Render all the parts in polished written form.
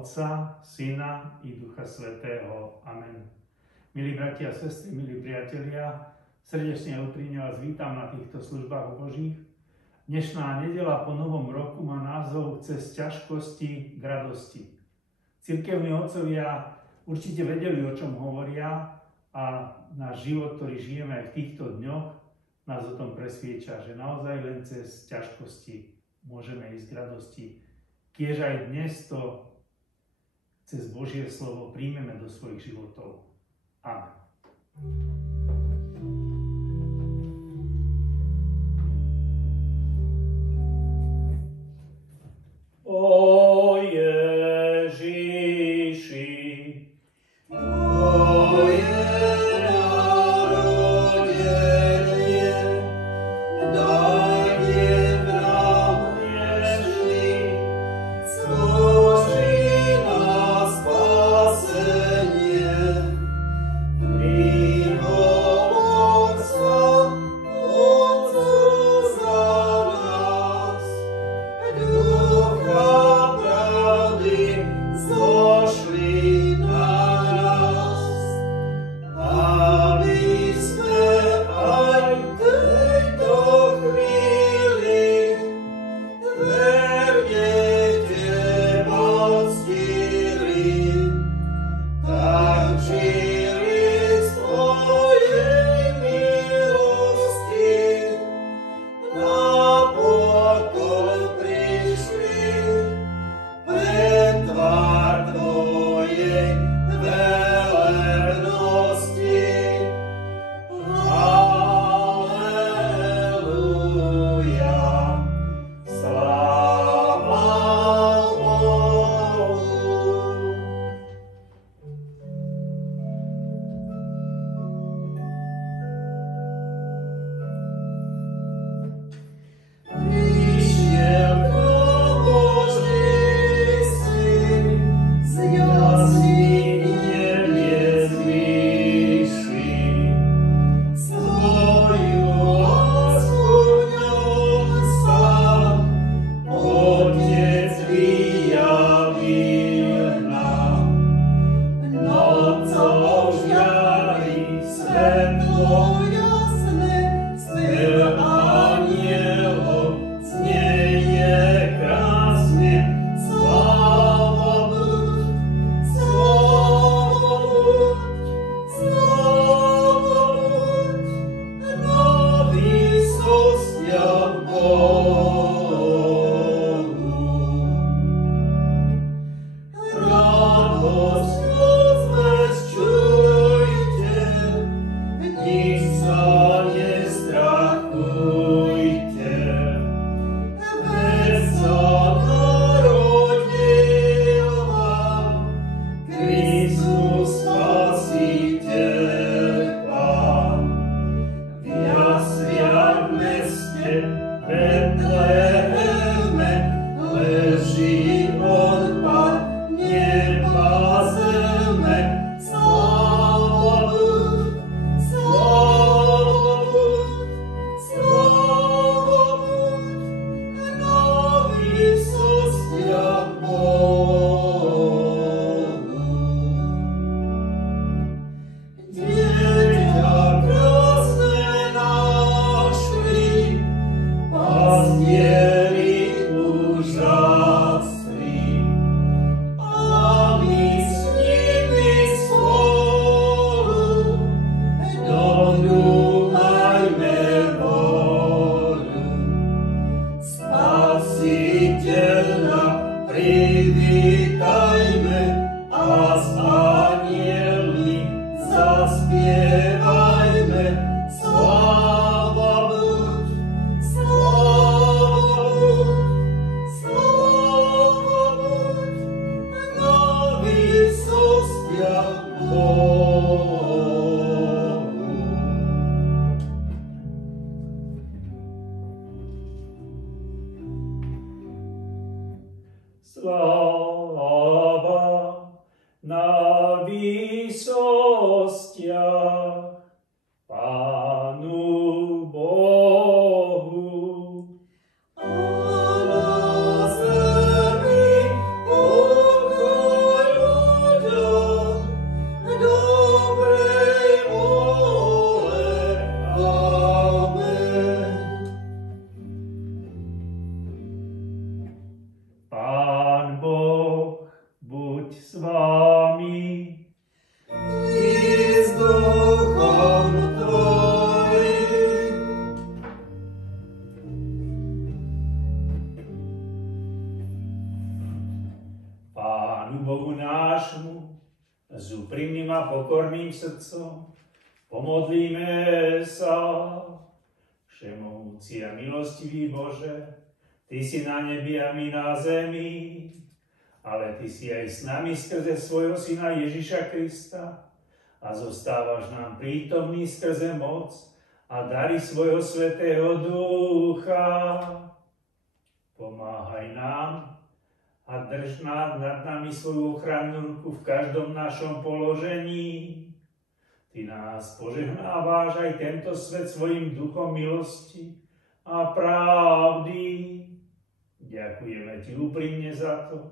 Otca, Syna i Ducha Svätého. Amen. Milí bratia a sestry, milí priatelia, srdečne a úprimne vás vítam na týchto službách Božích. Dnešná nedeľa po novom roku má názov Cez ťažkosti k radosti. Cirkevní otcovia určite vedeli, o čom hovoria, a náš život, ktorý žijeme aj v týchto dňoch, nás o tom presvieča, že naozaj len cez ťažkosti môžeme ísť k radosti. Kiež aj dnes to cez Božie slovo príjmeme do svojich životov. Amen. O Ježiši, Oh pokorným srdcom. Pomodlíme sa. Všemohúci a milostivý Bože, Ty si na nebi a my na zemi, ale Ty si aj s nami skrze svojho Syna Ježiša Krista a zostávaš nám prítomný skrze moc a dary svojho Svätého Ducha. Pomáhaj nám a drž nad nami svoju ochrannú ruku v každom našom položení. Ty nás požehnáváš aj tento svet svojim duchom milosti a pravdy. Ďakujeme Ti úprimne za to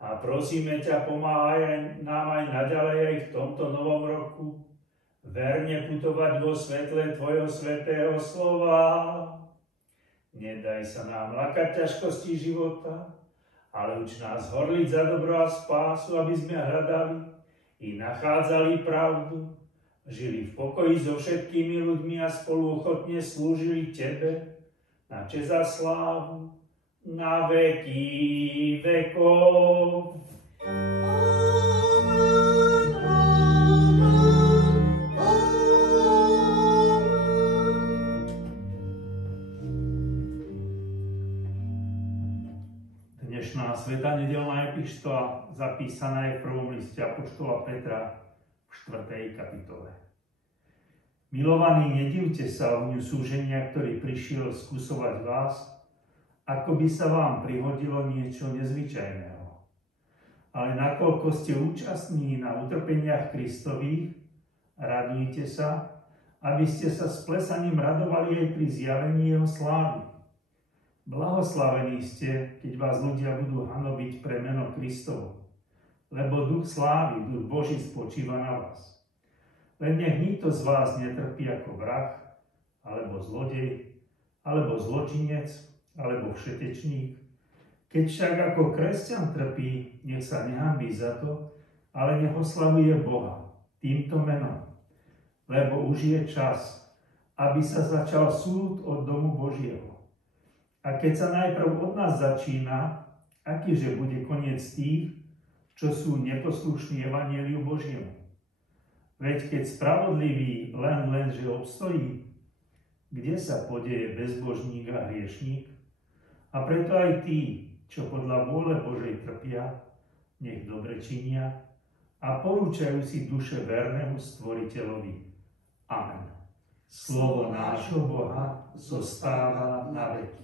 a prosíme ťa, pomáhaj nám aj naďalej aj v tomto novom roku verne putovať vo svetle Tvojho svätého slova. Nedaj sa nám lakať ťažkosti života, ale uč nás horliť za dobro a spásu, aby sme hľadali i nachádzali pravdu, žili v pokoji so všetkými ľuďmi a spolu ochotne slúžili Tebe na česť a slávu na veky vekov. Dnešná svätá nedeľná epištola zapísaná je v prvom liste apoštola Petra v 4. kapitole. Milovaní, nedivte sa ohňu súženia, ktorý prišiel skúsovať vás, ako by sa vám prihodilo niečo nezvyčajného. Ale nakoľko ste účastní na utrpeniach Kristových, radujte sa, aby ste sa s plesaním radovali aj pri zjavení jeho slávy. Blahoslavení ste, keď vás ľudia budú hanobiť pre meno Kristovo, lebo duch slávy, duch Boží spočíva na vás. Len nech nikto z vás netrpí ako vrah, alebo zlodej, alebo zločinec, alebo všetečník. Keď však ako kresťan trpí, nech sa nehanbí za to, ale nech oslavuje Boha týmto menom. Lebo už je čas, aby sa začal súd od domu Božieho. A keď sa najprv od nás začína, akýže bude koniec tých, čo sú neposlušní evanjeliu Božiemu. Veď keď spravodlivý lenže obstojí, kde sa podeje bezbožník a hriešník? A preto aj tí, čo podľa vôle Božej trpia, nech dobre činia a porúčajú si duše vernému Stvoriteľovi. Amen. Slovo nášho Boha zostáva na veky.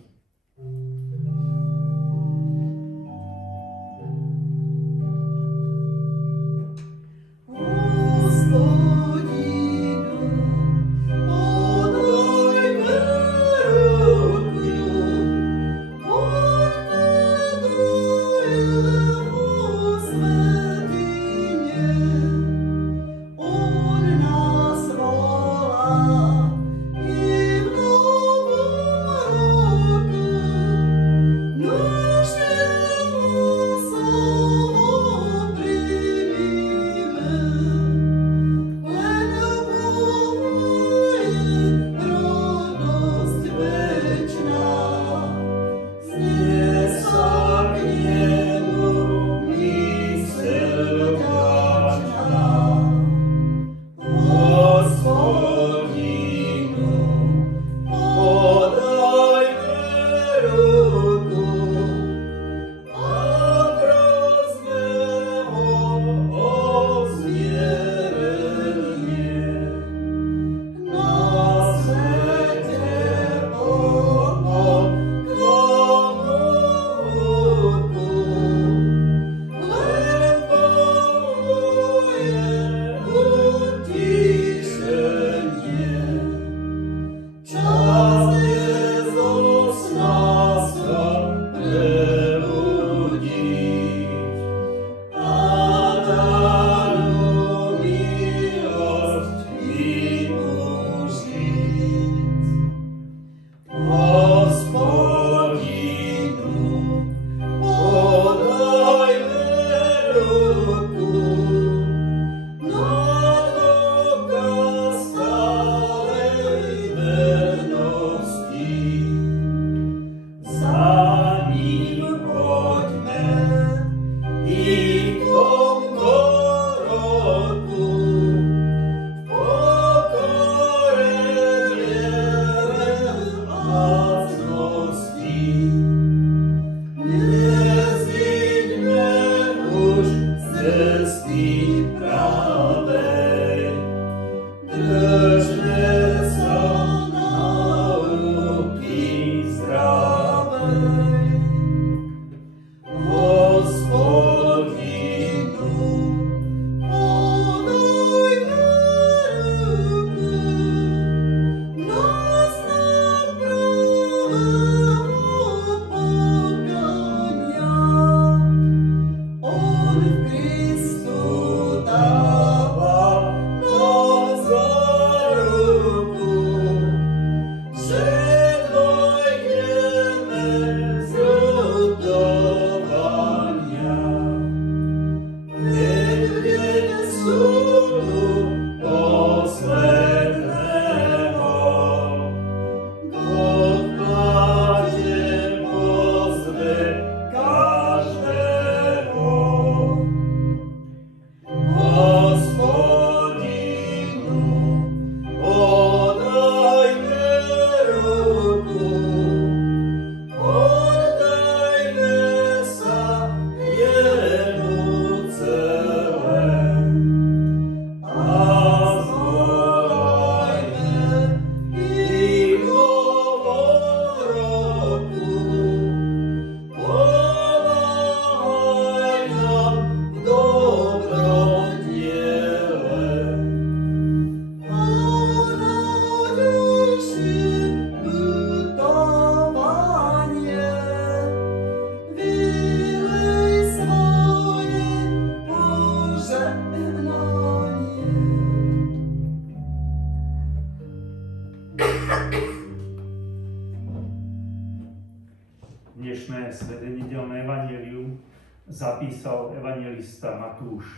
Dnešné sväté nedeľné evanjelium zapísal evanjelista Matúš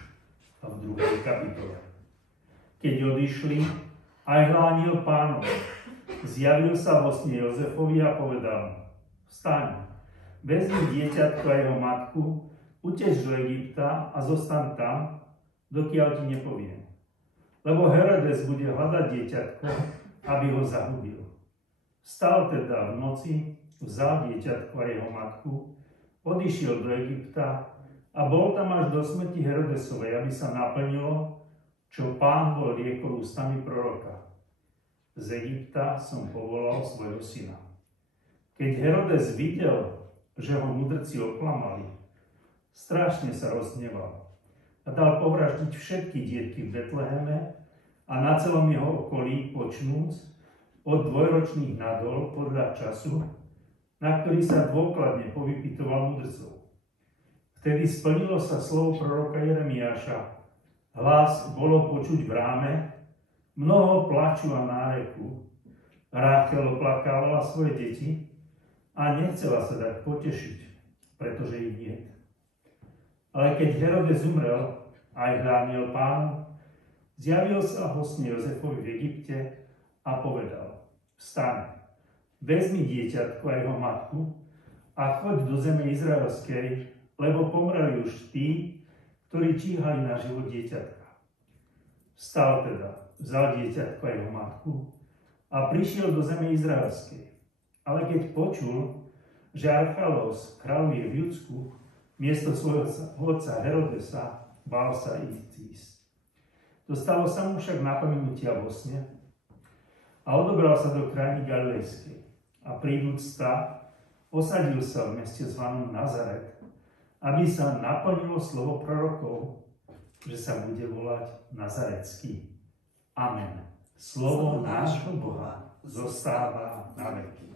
v 2. kapitole. Keď odišli, aj hlánil Pánov. Zjavil sa vo sne Jozefovi a povedal: Vstaň, vezmi dieťatko a jeho matku, uteč do Egypta a zostaň tam, dokiaľ ti nepoviem. Lebo Herodes bude hľadať dieťatko, aby ho zahubil. Vstal teda v noci, vzal dieťatko a jeho matku, odišiel do Egypta a bol tam až do smrti Herodesovej, aby sa naplnilo, čo Pán bol riekol ústami proroka. Z Egypta som povolal svojho syna. Keď Herodes videl, že ho mudrci oklamali, strašne sa rozhneval a dal povraždiť všetky dietky v Betleheme a na celom jeho okolí, počnúc od 2-ročných nadol podľa času, na ktorý sa dôkladne povypytoval mudrcov. Vtedy splnilo sa slovo proroka Jeremiáša. Hlas bolo počuť v ráme, mnoho plaču a náreku. Ráchel oplakávala svoje deti a nechcela sa dať potešiť, pretože ich niet. Ale keď Herodes umrel, aj hlánil Pánu, zjavil sa vo sne Jozefovi v Egypte a povedal: Vstaň, vezmi dieťatko a jeho matku a choď do zeme izraelskej, lebo pomreli už tí, ktorí číhali na život dieťatka. Vstal teda, vzal dieťatko a jeho matku a prišiel do zeme izraelskej. Ale keď počul, že Archalos kráľuje v Judsku miesto svojho otca Herodesa, bál sa ísť. Dostalo sa mu však napomenutia vo sne a odobral sa do krajiny Galilejskej. A príduc tá, posadil sa v meste zvanom Nazaret, aby sa naplnilo slovo prorokov, že sa bude volať Nazaretský. Amen. Slovo nášho Boha zostáva na veky.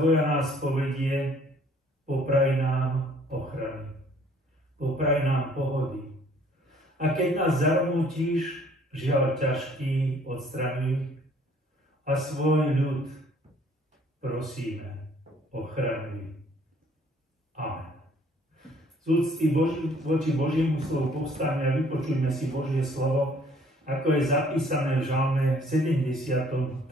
Tvoja nás povedie, popraj nám ochrany, popraj nám pohody. A keď nás zarmútiš, žiaľ ťažký, odstraňuj a svoj ľud prosíme, ochraňuj. Amen. Z úcty voči Božiemu slovu povstaňme a vypočujme si Božie slovo, ako je zapísané v Žalme 73.,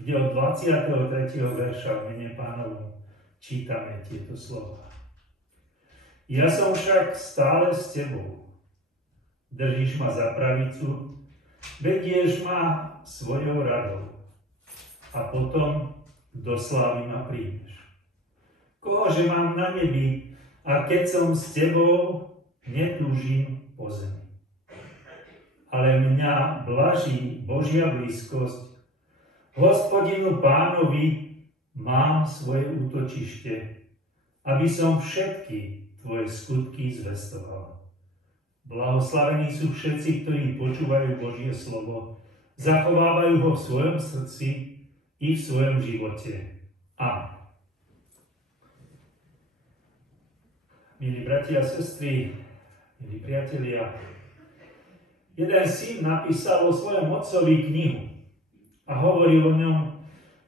kde od 23. verša v mene Pánovom čítame tieto slova. Ja som však stále s tebou. Držíš ma za pravicu, vedieš ma svojou radou. A potom do slávy ma príjmeš. Kohože mám na nebi, a keď som s tebou, netúžim po zemi. Ale mňa blaží Božia blízkosť. Hospodinu Pánovi mám svoje útočište, aby som všetky tvoje skutky zvestoval. Blahoslavení sú všetci, ktorí počúvajú Božie slovo, zachovávajú ho v svojom srdci i v svojom živote. Amen. Milí bratia a sestry, milí priatelia, jeden syn napísal o svojom otcovi knihu a hovoril o ňom,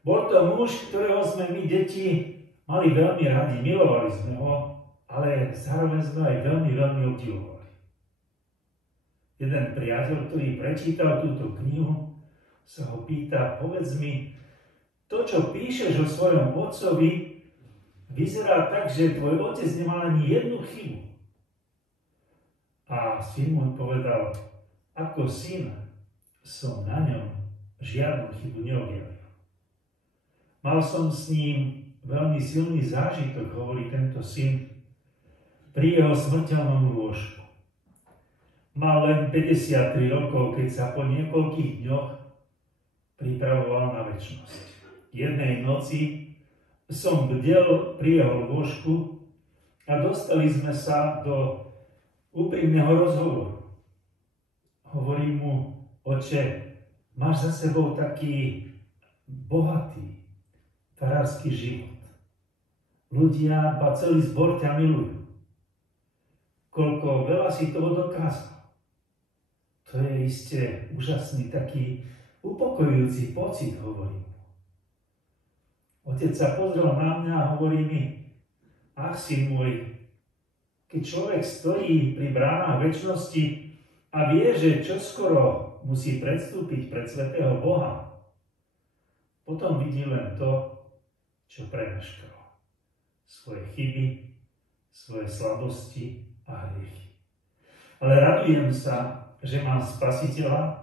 bol to muž, ktorého sme my, deti, mali veľmi radi, milovali sme ho, ale zároveň sme aj veľmi obdivovali. Jeden priateľ, ktorý prečítal túto knihu, sa ho pýta, povedz mi, to, čo píšeš o svojom otcovi, vyzerá tak, že tvoj otec nemal ani jednu chybu. A syn mu povedal, ako syn som na ňom žiadnu chybu neobjavil. Mal som s ním veľmi silný zážitok, hovorí tento syn, pri jeho smrteľnom lôžku. Mal len 53 rokov, keď sa po niekoľkých dňoch pripravoval na večnosť. Jednej noci som bdel pri jeho lôžku a dostali sme sa do úprimného rozhovoru. Hovorím mu, oče, máš za sebou taký bohatý farársky život. Ľudia, ba celý zbor ťa milujú. Koľko veľa si toho dokázal. To je iste úžasný taký upokojujúci pocit, hovorím. Otec sa pozrel na mňa a hovorí mi, ach, syn môj, keď človek stojí pri bránach večnosti a vie, že čoskoro musí predstúpiť pred svätého Boha, potom vidí len to, čo premeškal. Svoje chyby, svoje slabosti a hriechy. Ale radujem sa, že mám Spasiteľa,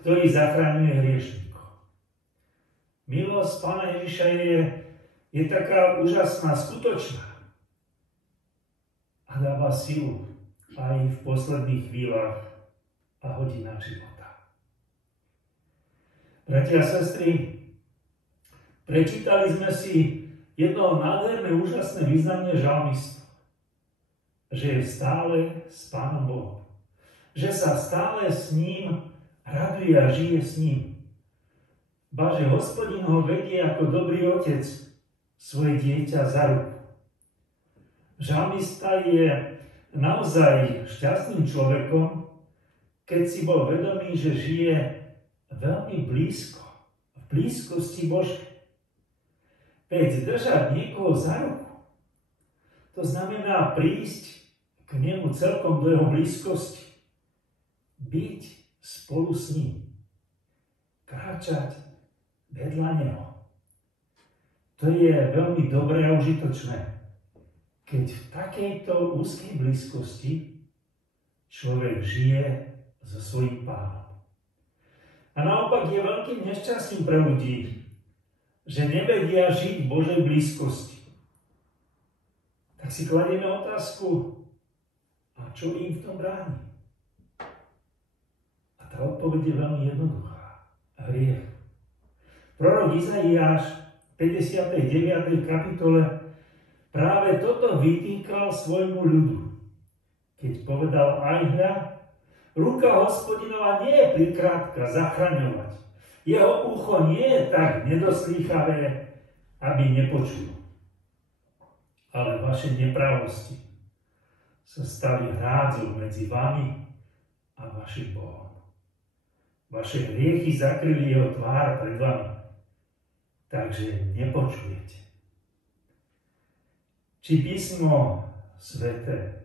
ktorý zachraňuje hriešníkov. Milosť Pána Ježiša je taká úžasná, skutočná a dáva silu aj v posledných chvíľach a hodinách života. Bratia a sestry, prečítali sme si jedno nádherné, úžasné vyznanie žalmistu, že je stále s Pánom Bohom, že sa stále s ním raduje a žije s ním. Ba, že Hospodin ho vedie ako dobrý otec svoje dieťa za ruku. Žalmista je naozaj šťastným človekom, keď si bol vedomý, že žije veľmi blízko, v blízkosti Božej. Veď držať niekoho za ruku, to znamená prísť k nemu celkom do jeho blízkosti, byť spolu s ním, kráčať vedľa neho. To je veľmi dobré a užitočné, keď v takejto úzkej blízkosti človek žije so svojím Pánom. A naopak je veľkým nešťastím pre ľudí, že nevedia žiť v Božej blízkosti. Tak si kladieme otázku, a čo im v tom bráni? A tá odpoveď je veľmi jednoduchá. Hriech. Prorok Izaiáš v 59. kapitole práve toto vytýkal svojmu ľudu, keď povedal, aj hľa, ruka Hospodinova nie je prikrátka zachraňovať. Jeho ucho nie je tak nedoslýchavé, aby nepočul. Ale vaše nepravosti sa stali hrádzou medzi vami a vašim Bohom. Vaše hriechy zakryli jeho tvár pred vami, takže nepočujete. Či písmo sväté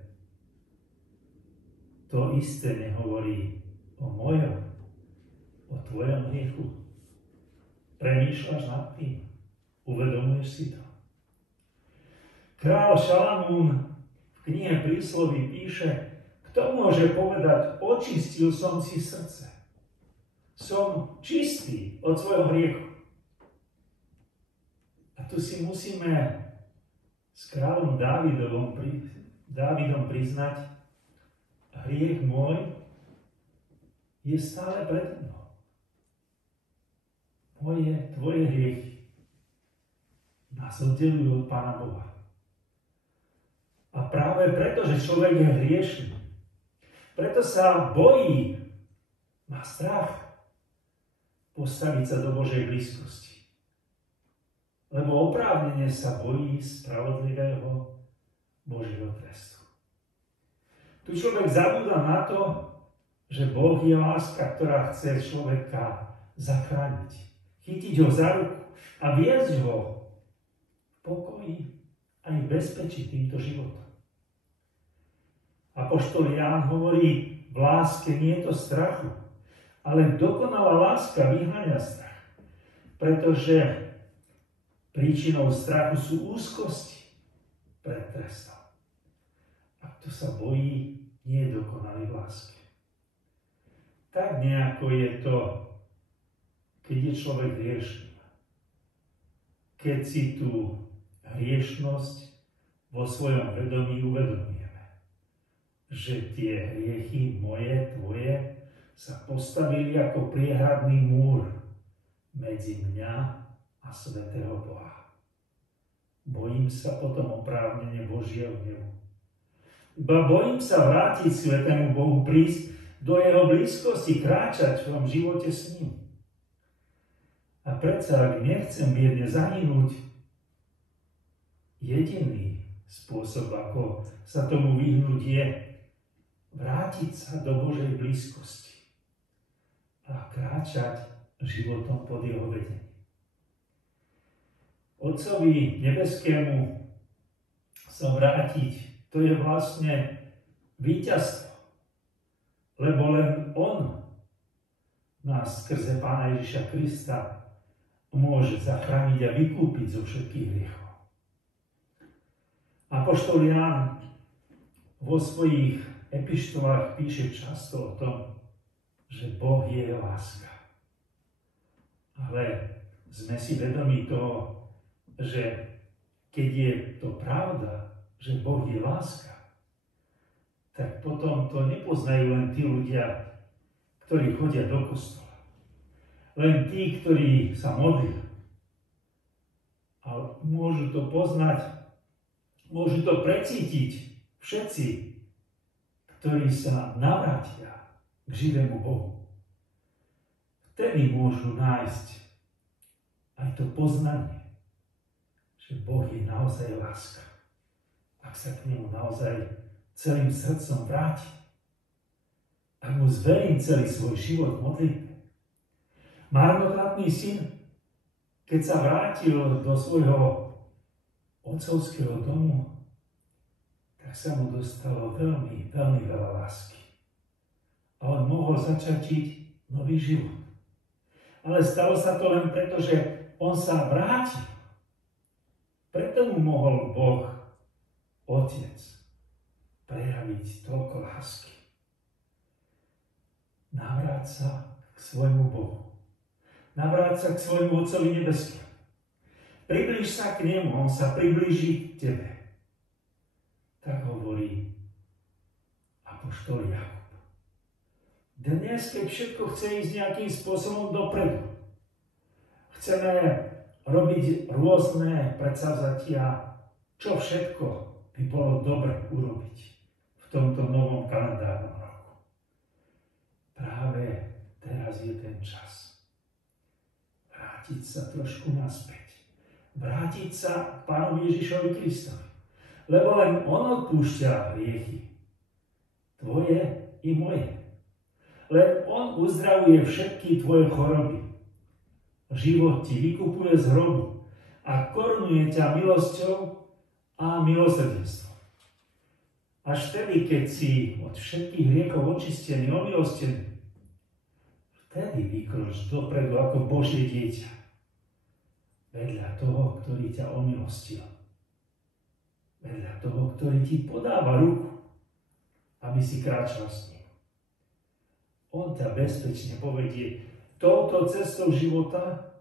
to isté nehovorí o mojom, o tvojom hriechu? Premýšľaš nad tým? Uvedomuješ si to? Král Šalamún v knihe Prísloví píše, kto môže povedať, očistil som si srdce. Som čistý od svojho hriechu. A tu si musíme s kráľom Dávidom priznať, hriech môj je stále pred mnou. Tvoje hriechy nás oddelujú od Pána Boha. A práve preto, že človek je hriešný, preto sa bojí, má strach postaviť sa do Božej blízkosti. Lebo oprávnene sa bojí spravodlivého Božieho trestu. Tu človek zabúda na to, že Boh je láska, ktorá chce človeka zachrániť, chytiť ho za ruku a viesť ho v pokoji aj v bezpečí týmto životom. Apoštol Ján hovorí, v láske nie je to strachu, ale dokonalá láska vyháňa strach, pretože príčinou strachu sú úzkosti pred trestom. A kto sa bojí, nie je dokonalý v láske. Tak nejako je to, keď je človek hriešný. Keď si tú hriešnosť vo svojom vedomí uvedomujeme, že tie hriechy moje, tvoje, sa postavili ako priehradný múr medzi mňa a svätého Boha. Bojím sa potom oprávnene Božieho hnevu. Iba bojím sa vrátiť svätému Bohu, prísť do jeho blízkosti, kráčať v svojom živote s ním. A predsa, ak nechcem biedne zahynúť, jediný spôsob, ako sa tomu vyhnúť, je vrátiť sa do Božej blízkosti a kráčať životom pod jeho vedením. Otcovi nebeskému sa vrátiť, to je vlastne víťazstvo, lebo len on nás skrze Pána Ježiša Krista môže zachrániť a vykúpiť zo všetkých hriechov. Apoštol Ján vo svojich epištolách píše často o tom, že Boh je láska. Ale sme si vedomí toho, že keď je to pravda, že Boh je láska, tak potom to nepoznajú len tí ľudia, ktorí chodia do kostola. Len tí, ktorí sa modlia. Ale môžu to poznať, môžu to precítiť všetci, ktorí sa navrátia k živému Bohu. Vtedy môžu nájsť aj to poznanie, že Boh je naozaj láska. Ak sa k nemu naozaj celým srdcom vráti, ak mu zverím celý svoj život modlitbe. Marnotratný syn, keď sa vrátil do svojho otcovského domu, tak sa mu dostalo veľmi, veľmi veľa lásky. A on mohol začať nový život. Ale stalo sa to len preto, že on sa vrátil. Preto mu mohol Boh, Otec, prejaviť toľko lásky. Navráť sa k svojmu Bohu. Navráť sa k svojmu Otcovi nebeskému. Priblíž sa k nemu, on sa priblíži k tebe. Tak hovorí apoštol Jakub. Dnes, keď všetko chce ísť nejakým spôsobom dopredu, chceme robiť rôzne predsavzatia, čo všetko by bolo dobre urobiť v tomto novom kalendárnom roku. Práve teraz je ten čas vrátiť sa trošku naspäť. vrátiť sa k Pánovi Ježišovi Kristovi. Lebo len on odpúšťa hriechy. Tvoje i moje. Len on uzdravuje všetky tvoje choroby. Život ti vykupuje z hrobu a korunuje ťa milosťou a milosrdenstvom. Až vtedy, keď si od všetkých hriechov očistený, omilostený, vtedy vykroč dopredu ako Božie dieťa. Vedľa toho, ktorý ťa omilostil. Vedľa toho, ktorý ti podáva ruku, aby si kráčal s ním. On ťa bezpečne povedie touto cestou života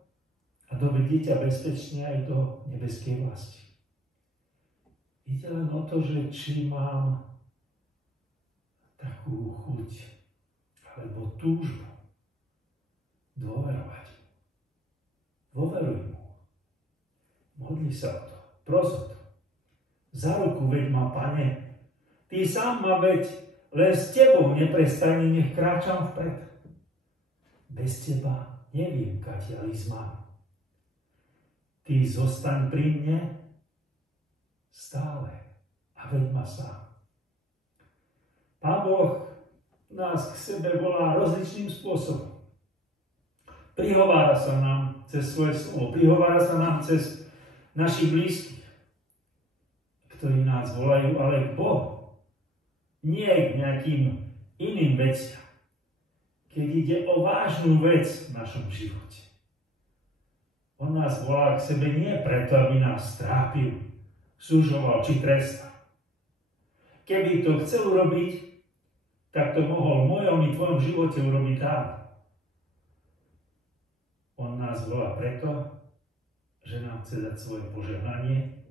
a dovedie ťa bezpečne aj do nebeskej vlasti. Ide len o to, že či mám takú chuť alebo túžbu dôverovať. Dôveruj mu. Modli sa o to. Pros o to. Za ruku veď ma, Pane. Ty sám ma veď, len s tebou neprestajne nech kráčam vpred. Bez teba neviem, kadiaľ ísť mám. Ty zostaň pri mne stále a veď ma sám. Pán Boh nás k sebe volá rozličným spôsobom. Prihovára sa nám cez svoje slovo, prihovára sa nám cez našich blízkych, ktorí nás volajú, ale k Bohu, nie k nejakým iným veciam, keď ide o vážnu vec v našom živote. On nás volá k sebe nie preto, aby nás trápil, súžoval či trestal. Keby to chcel urobiť, tak to mohol v mojom i tvojom živote urobiť dávno. On nás volá preto, že nám chce dať svoje požehnanie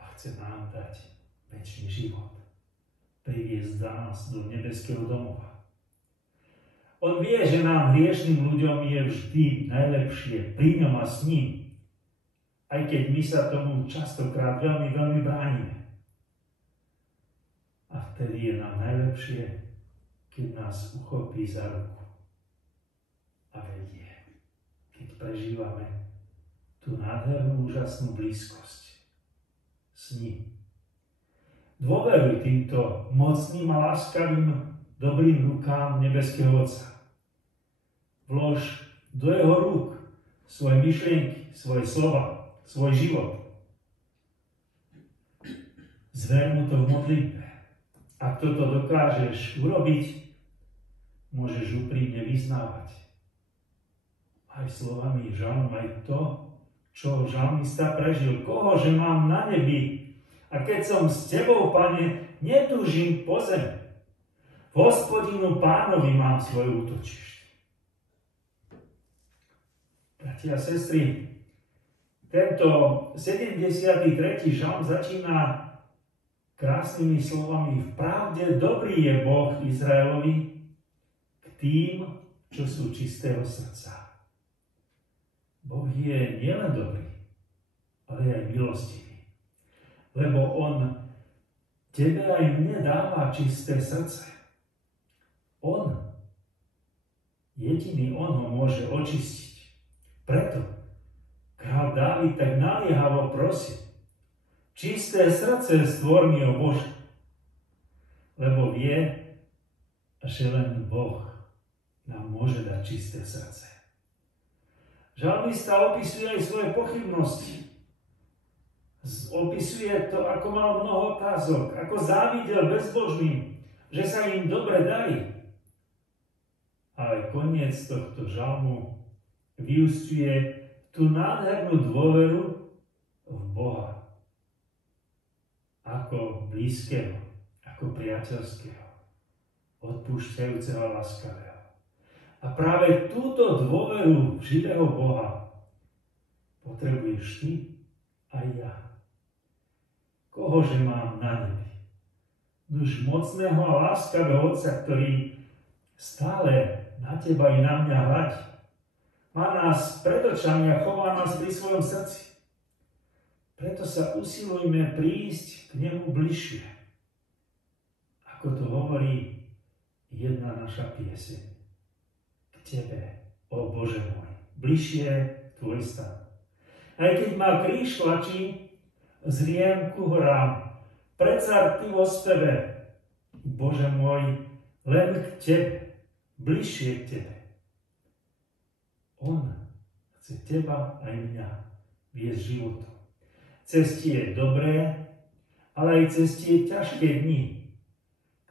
a chce nám dať večný život. Priviesť nás do nebeského domova. On vie, že nám hriešným ľuďom je vždy najlepšie pri ňom a s ním, aj keď my sa tomu častokrát veľmi, veľmi bránime. A vtedy je nám najlepšie, keď nás uchopí za ruku a vedie, keď prežívame tú nádhernú, úžasnú blízkosť s ním. Dôveruj týmto mocným a láskavým, dobrým rukám nebeského Otca. Vlož do jeho rúk svoje myšlienky, svoje slova, svoj život. Zver mu to v modlitbe. Ak toto dokážeš urobiť, môžeš úprimne vyznávať aj slovami žalmu, aj to, čo žalmista prežil. Kohože mám na nebi? A keď som s tebou, Pane, netúžim po zemi. V Hospodinu Pánovi mám svoje útočište. Bratia a sestry, tento 73. žalm začína krásnymi slovami. V pravde dobrý je Boh Izraelovi k tým, čo sú čistého srdca. Boh je nielen dobrý, ale aj milostivý. Lebo on tebe aj mne dáva čisté srdce. Jediný on ho môže očistiť. Preto kráľ Dávid tak naliehavo prosí: čisté srdce stvor mi, o Bože. Lebo vie, že len Boh nám môže dať čisté srdce. Žalmista opisuje aj svoje pochybnosti. Opisuje to, ako mal mnoho otázok, ako závidel bezbožným, že sa im dobre darí. Ale koniec tohto žalmu vyúsťuje tú nádhernú dôveru v Boha. Ako blízkeho, ako priateľského, odpúšťajúceho a láskavého. A práve túto dôveru v živého Boha potrebuješ ty aj ja. Kohože mám na nebi? Nuž mocného a láskavého Otca, ktorý stále na teba i na mňa hľadí. Má nás pred očami a chová nás pri svojom srdci. Preto sa usilujme prísť k nemu bližšie. Ako to hovorí jedna naša pieseň. K tebe, ó Bože môj, bližšie tvoj stan. Aj keď ma kríž tlačí, zriem ku horám. Predsa ty vo speve, Bože môj, len k tebe, bližšie k tebe. On chce teba aj mňa viesť životom. Cez tie dobré, ale aj cez tie ťažké dni,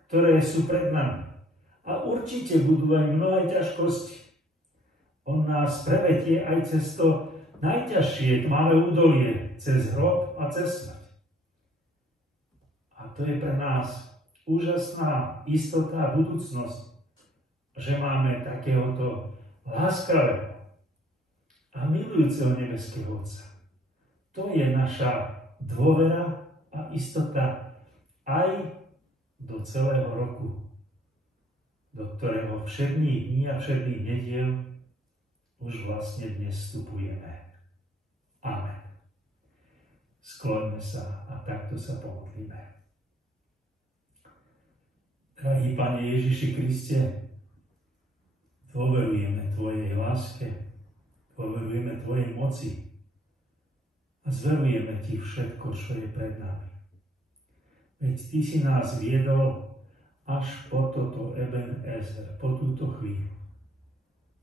ktoré sú pred nami. A určite budú aj mnohé ťažkosti. On nás prevetie aj cez to najťažšie tmavé údolie, cez hrob a cez smrť. A to je pre nás úžasná istota a budúcnosť, že máme takéhoto láskavého a milujúceho nebeského Otca. To je naša dôvera a istota aj do celého roku, do ktorého všedných dní a všedných nediel už vlastne dnes vstupujeme. Amen. Skloňme sa a takto sa pomodlíme. Drahý Pane Ježiši Kriste, dôverujeme Tvojej láske, dôverujeme Tvojej moci a zverujeme Ti všetko, čo je pred nami. Veď Ty si nás viedol až po toto Ebenezer, po túto chvíľu,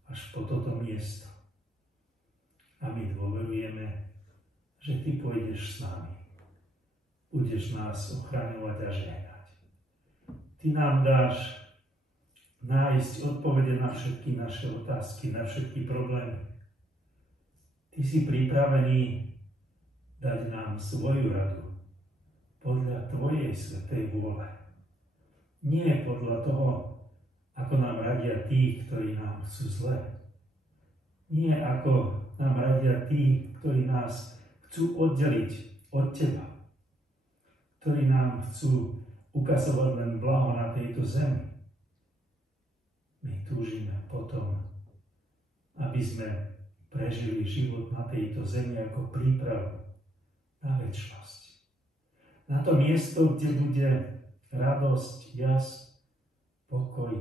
až po toto miesto. A my dôverujeme, že Ty pôjdeš s nami. Budeš nás ochraňovať a žehnať. Ty nám dáš nájsť odpovede na všetky naše otázky, na všetky problémy. Ty si pripravený dať nám svoju radu podľa Tvojej svätej vôle. Nie podľa toho, ako nám radia tí, ktorí nám chcú zle. Nie ako nám radia tí, ktorí nás chcú oddeliť od Teba. Ktorí nám chcú ukazovať len blaho na tejto zemi. My túžime potom, aby sme prežili život na tejto zemi ako prípravu na večnosť. Na to miesto, kde bude radosť, jas, pokoj.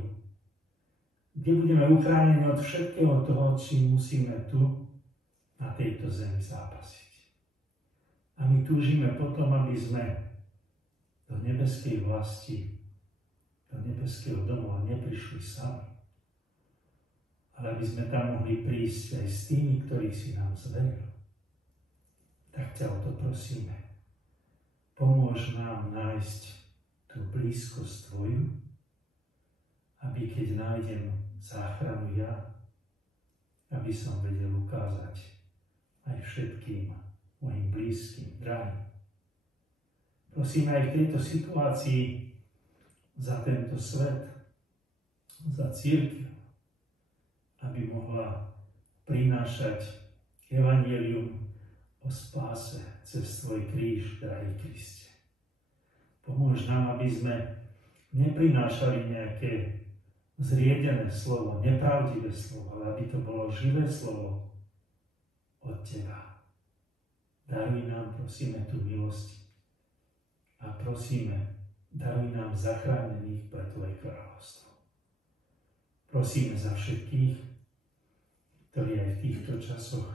Kde budeme uchránení od všetkého toho, čím musíme tu na tejto zemi zápasiť. A my túžime potom, aby sme do nebeskej vlasti, do nebeského domova neprišli sami. Ale aby sme tam mohli prísť aj s tými, ktorých si nám zveril. Tak ťa o to prosíme. Pomôž nám nájsť tú blízkosť Tvoju, aby keď nájdem záchranu ja, aby som vedel ukázať aj všetkým mojim blízkym, drahým. Prosíme aj v tejto situácii za tento svet, za cirkev, aby mohla prinášať evanjelium o spáse cez Tvoj kríž, drahý Kriste. Pomôž nám, aby sme neprinášali nejaké zriedené slovo, nepravdivé slovo, ale aby to bolo živé slovo od Teba. Daruj nám, prosíme, tú milosť a prosíme, daruj nám zachránených pre Tvoje kráľovstvo. Prosíme za všetkých, ktorí aj v týchto časoch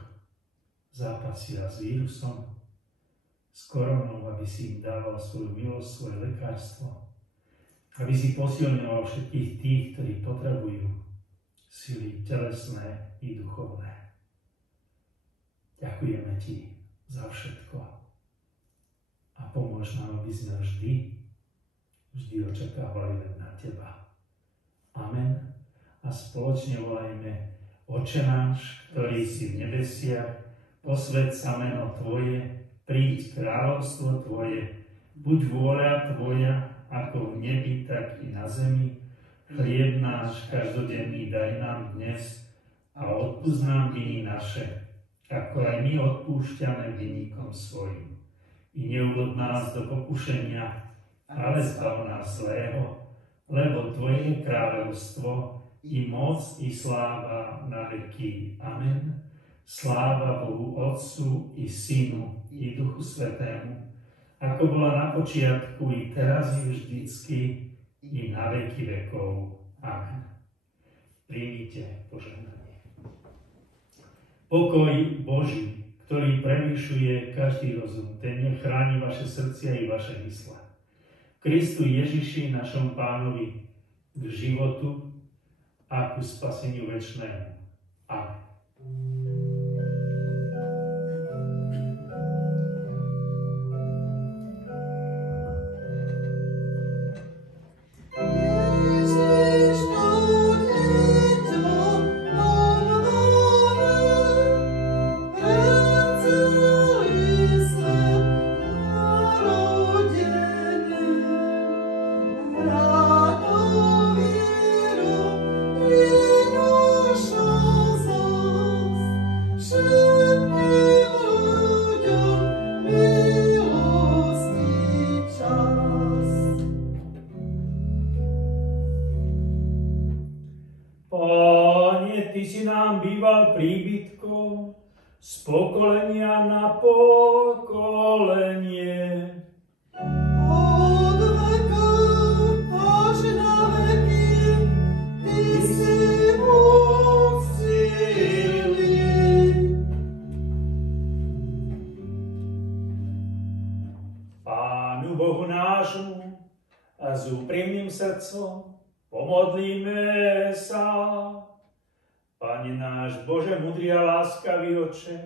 zápasia s vírusom, s koronou, aby si im dával svoju milosť, svoje lekárstvo, aby si posilňoval všetkých tých, ktorí potrebujú sily telesné i duchovné. Ďakujeme Ti za všetko a pomôž nám, aby sme vždy očakávali len na Teba. Amen. A spoločne volajme: Oče náš, ktorý si v nebesiach, posväť sa meno Tvoje, príď kráľovstvo Tvoje, buď vôľa Tvoja, ako v nebi, tak i na zemi. Chlieb náš každodenný daj nám dnes a odpusť nám viny naše, ako aj my odpúšťame vinníkom svojim. I neuvod nás do pokušenia, ale zbav nás zlého, lebo Tvoje je kráľovstvo, i moc, i sláva na veky. Amen. Sláva Bohu Otcu, i Synu, i Duchu Svätému, ako bola na počiatku, i teraz, i vždycky, i na veky vekov. Amen. Príjmite požehnanie. Pokoj Boží, ktorý prevyšuje každý rozum. Ten nech chráni vaše srdcia i vaše mysle. Kristu Ježiši, našom Pánovi, k životu a ku spaseniu večnému. Amen. Príbytkom z pokolenia na pokolenie. Od veka až na veky, Ty si úctivý. Pánu Bohu nášmu a s úprimným srdcom pomodlíme sa. Pane náš Bože, múdry a láskavý Otče,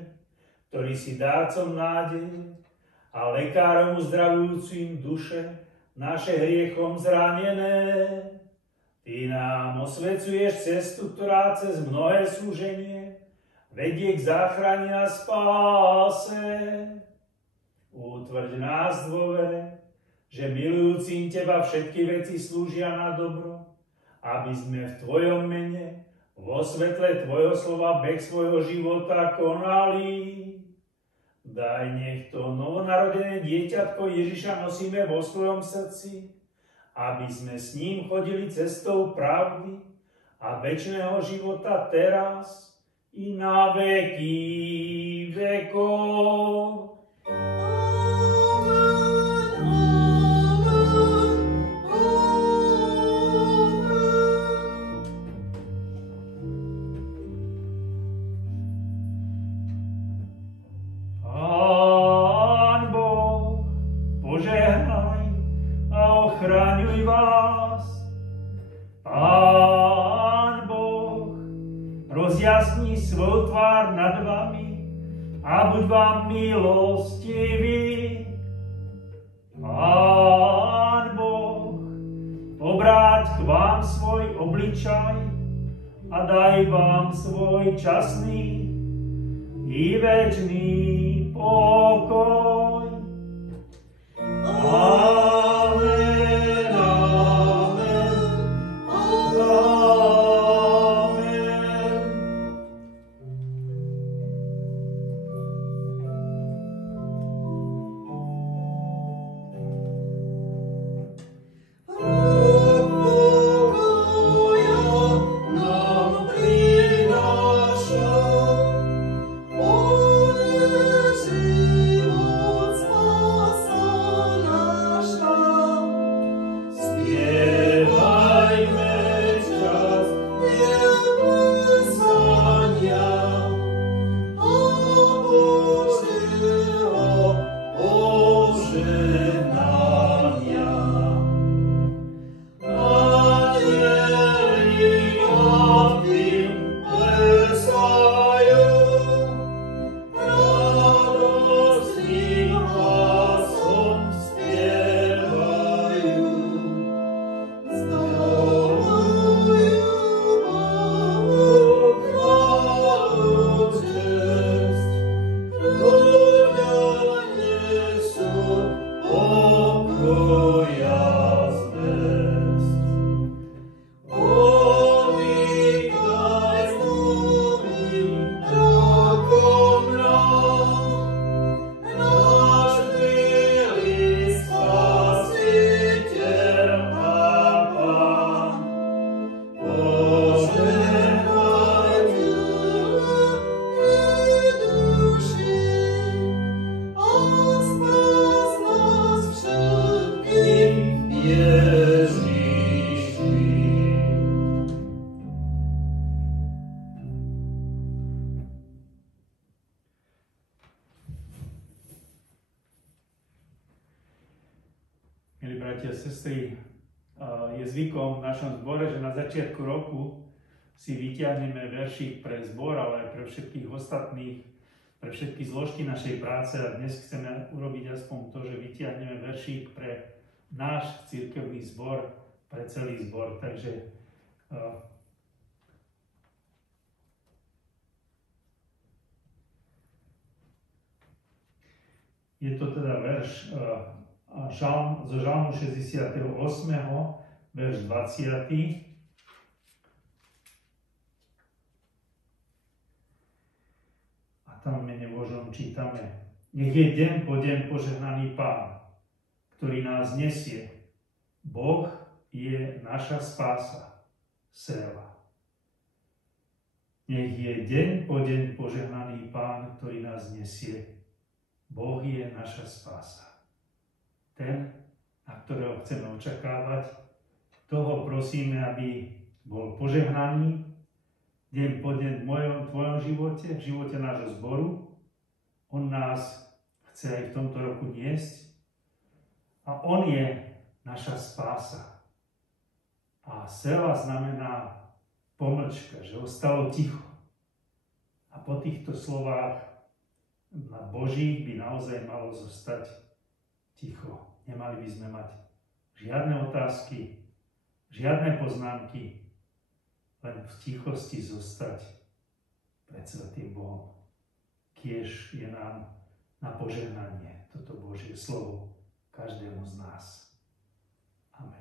ktorý si dárcom nádeje a lekárom uzdravujúcim duše naše hriechom zranené, Ty nám osvecuješ cestu, ktorá cez mnohé súženie vedie k záchrane a spáse. Utvrď nás v dôvere, že milujúcim Teba všetky veci slúžia na dobro, aby sme v Tvojom mene vo svetle Tvojho slova beh svojho života konali. Daj, nech to novonarodené dieťatko Ježiša nosíme vo svojom srdci, aby sme s ním chodili cestou pravdy a večného života teraz i na veky vekov. Ochraňuj vás, Pán Boh, rozjasni svoju tvár nad vami a buď vám milostivý. Pán Boh, obráť k vám svoj obličaj a daj vám svoj časný i večný pokoj. Amen, amen, amen. Pokoja nám prináša, On je život. Milí bratia a sestry, je zvykom v našom zbore, že na začiatku roku si vyťahneme veršík pre zbor, ale aj pre všetkých ostatných, pre všetky zložky našej práce. A dnes chceme urobiť aspoň to, že vyťahneme veršík pre náš cirkevný zbor, pre celý zbor. Takže je to teda verš zo Žalmu 68, verš 20. A tam v mene Božom čítame: Nech je deň po deň požehnaný Pán, ktorý nás nesie. Boh je naša spása. Selah. Nech je deň po deň požehnaný Pán, ktorý nás nesie. Boh je naša spása. Ten, na ktorého chceme očakávať, toho prosíme, aby bol požehnaný deň po deň v tvojom živote, v živote nášho zboru. On nás chce aj v tomto roku niesť a on je naša spása. A selah znamená pomlčka, že ostalo ticho. A po týchto slovách na Božích by naozaj malo zostať ticho. Nemali by sme mať žiadne otázky, žiadne poznámky, len v tichosti zostať pred svätým Bohom. Kiež je nám na požehnanie toto Božie slovo každému z nás. Amen.